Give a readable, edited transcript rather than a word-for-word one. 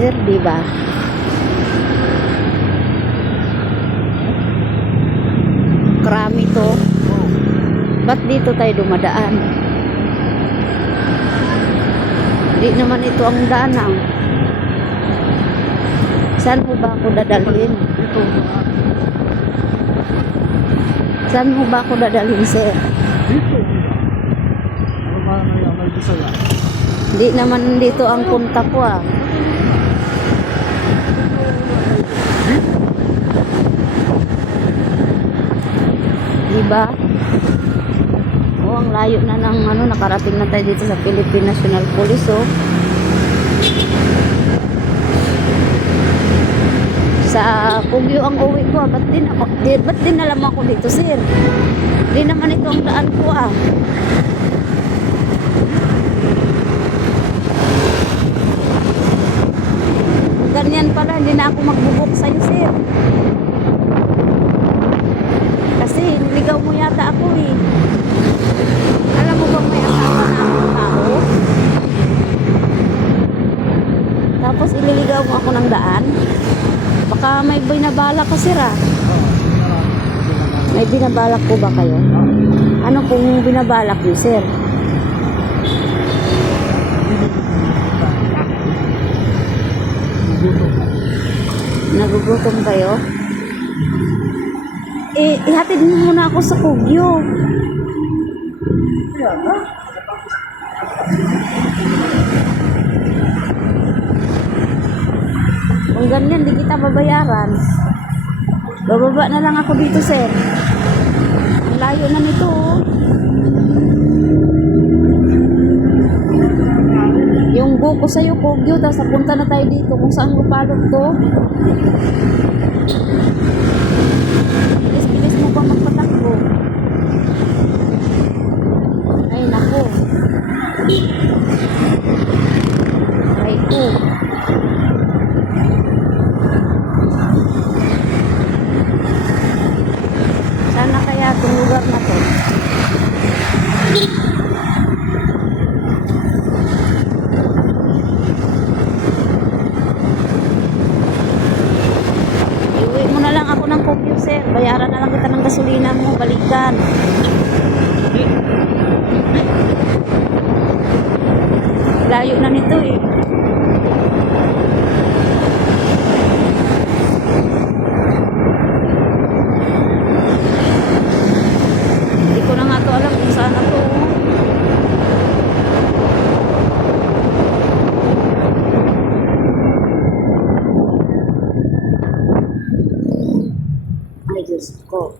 sir, di ba? Krami to. Ba't dito tayo dumadaan? Di naman ito ang danang. Saan mo ba ako dadalhin? Saan mo ba ako dadalhin, sir? Dito. Ano ba ngayon? May Bisaya. Di naman dito ang punta ko ah. Diba? Oh, ang layo na ng ano, nakarating na tayo dito sa Philippine National Police, oh. Sa Kugyo ang uwi ko, ba't din alam ako dito, sir? Di naman ito ang daan ko ah. Ganyan pala, hindi na ako magbubuk sa'yo, sir. Kasi niligaw mo yata ako eh. Alam mo bang may asawa na akong tao? Tapos ililigaw mo ako ng daan? Baka may binabalak ka, sir ah. May binabalak po ba kayo? Ano pong binabalak niyo, sir? Nagugutom kayo? Ihatid mo muna ako sa Kugyo. Kung ganyan, di kita babayaran. Bababa na lang ako dito, sir. Ang layo na nito, oh. Yung buko sa'yo, Kugyo, tapos napunta na tayo dito kung saan lupalot to. Bilis-bilis mo pa magpatakbo. Ay, naku. Ay, ko. Sana kaya itong lugar na to. Iuwi mo na lang ako ng Kugyo, sir. Bayaran na lang kita ng gasolina mo. Balikan. Layo na nito eh. Hindi ko na nga to alam kung saan ako. Ay, Diyos ko.